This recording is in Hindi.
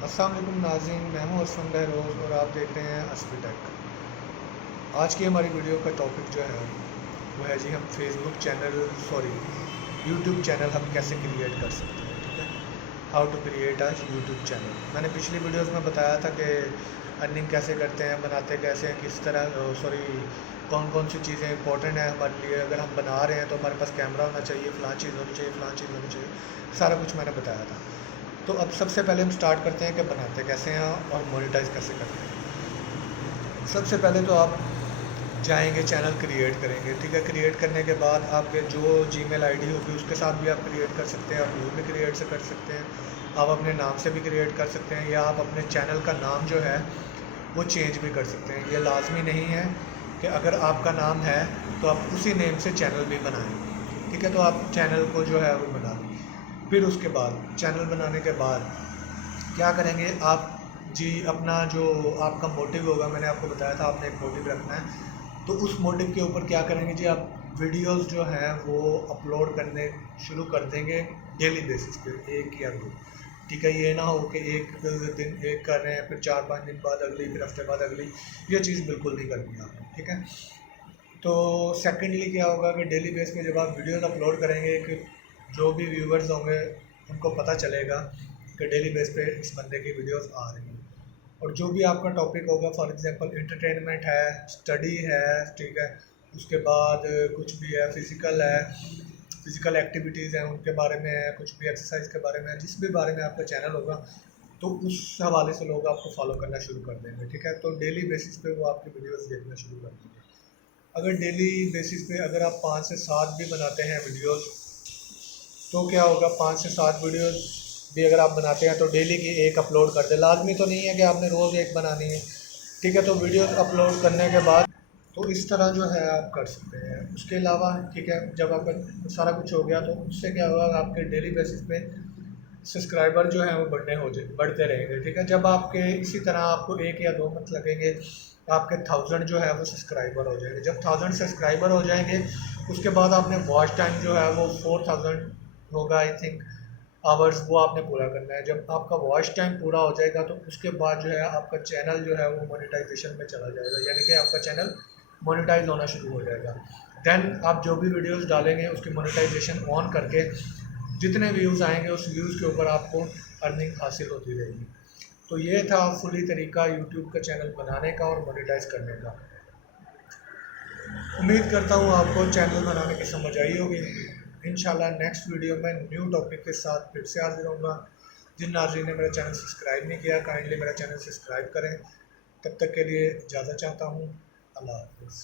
अस्सलाम वालेकुम नाज़रीन, मैं हूं असलम बहरोज़ और आप देख रहे हैं असली टेक। आज की हमारी वीडियो का टॉपिक जो है वो है जी हम फेसबुक चैनल यूट्यूब चैनल हम कैसे क्रिएट कर सकते हैं। ठीक है, how to create a YouTube channel. मैंने पिछली वीडियोस में बताया था कि अर्निंग कैसे करते हैं, बनाते कैसे हैं, किस तरह कौन कौन सी चीज़ें इंपॉर्टेंट हैं हमारे लिए। अगर हम बना रहे हैं तो हमारे पास कैमरा होना चाहिए, फ़लाँ चीज़ होनी चाहिए, फ़लाँ चीज़ होनी चाहिए, सारा कुछ मैंने बताया था। तो अब सबसे पहले हम स्टार्ट करते हैं कि बनाते कैसे हैं और मोनेटाइज कैसे करते हैं। सबसे पहले तो आप जाएंगे, चैनल क्रिएट करेंगे। ठीक है, क्रिएट करने के बाद आपके जो जीमेल आईडी होगी उसके साथ भी आप क्रिएट कर सकते हैं, आप न्यू भी क्रिएट से कर सकते हैं, आप अपने नाम से भी क्रिएट कर सकते हैं, या आप अपने चैनल का नाम जो है वो चेंज भी कर सकते हैं। ये लाजमी नहीं है कि अगर आपका नाम है तो आप उसी नेम से चैनल भी बनाएं। ठीक है, तो आप चैनल को जो है वो बना लें। फिर उसके बाद चैनल बनाने के बाद क्या करेंगे आप जी, अपना जो आपका मोटिव होगा, मैंने आपको बताया था आपने एक मोटिव रखना है, तो उस मोटिव के ऊपर क्या करेंगे जी, आप वीडियोस जो हैं वो अपलोड करने शुरू कर देंगे डेली बेसिस पे, एक या दो। ठीक है, ये ना हो कि एक दिन एक कर रहे हैं, फिर 4-5 दिन बाद अगली, फिर हफ्ते बाद अगली। ये चीज़ बिल्कुल नहीं करनी आपने। ठीक है, तो सेकेंडली क्या होगा कि डेली बेस पे जब आप वीडियोस अपलोड करेंगे कि जो भी व्यूवर्स होंगे उनको पता चलेगा कि डेली बेस पे इस बंदे की वीडियोस आ रही हैं। और जो भी आपका टॉपिक होगा, फॉर एग्जांपल इंटरटेनमेंट है, स्टडी है, ठीक है, उसके बाद कुछ भी है, फिज़िकल एक्टिविटीज़ हैं उनके बारे में है, कुछ भी एक्सरसाइज के बारे में है, जिस भी बारे में आपका चैनल होगा तो उस हवाले से लोग आपको फॉलो करना शुरू कर देंगे। ठीक है, तो डेली बेसिस पे वो आपकी वीडियोस देखना शुरू कर देंगे। अगर डेली बेसिस पे अगर आप 5 से 7 भी बनाते हैं वीडियोस, तो क्या होगा, 5 से 7 वीडियोस भी अगर आप बनाते हैं तो डेली की एक अपलोड कर दें। लाजमी तो नहीं है कि आपने रोज़ एक बनानी है। ठीक है, तो वीडियोस अपलोड करने के बाद तो इस तरह जो है आप कर सकते हैं। उसके अलावा ठीक है, जब आपका सारा कुछ हो गया तो उससे क्या होगा, आपके डेली बेसिस पे सब्सक्राइबर जो है वो बढ़ते रहेंगे। ठीक है, जब आपके इसी तरह आपको 1 या 2 मंथ लगेंगे, आपके 1000 जो है वो सब्सक्राइबर हो जाएंगे। जब 1000 सब्सक्राइबर हो जाएंगे उसके बाद आपने वॉच टाइम जो है वो 4000 होगा आई थिंक आवर्स, वो आपने पूरा करना है। जब आपका वॉच टाइम पूरा हो जाएगा तो उसके बाद जो है आपका चैनल जो है वो मोनेटाइजेशन में चला जाएगा, यानी कि आपका चैनल मोनेटाइज होना शुरू हो जाएगा। देन आप जो भी वीडियोस डालेंगे उसकी मोनेटाइजेशन ऑन करके जितने व्यूज़ आएंगे उस व्यूज़ के ऊपर आपको अर्निंग हासिल होती रहेगी। तो ये था फुली तरीका यूट्यूब का चैनल बनाने का और मोनेटाइज करने का। उम्मीद करता हूँ आपको चैनल बनाने की समझ आई होगी। इंशाल्लाह नेक्स्ट वीडियो में न्यू टॉपिक के साथ फिर से हाजिर होऊंगा। जिन नाज़रीन ने मेरा चैनल सब्सक्राइब नहीं किया, काइंडली मेरा चैनल सब्सक्राइब करें। तब तक के लिए इजाज़त चाहता हूँ। अल्लाह हाफ़िज़।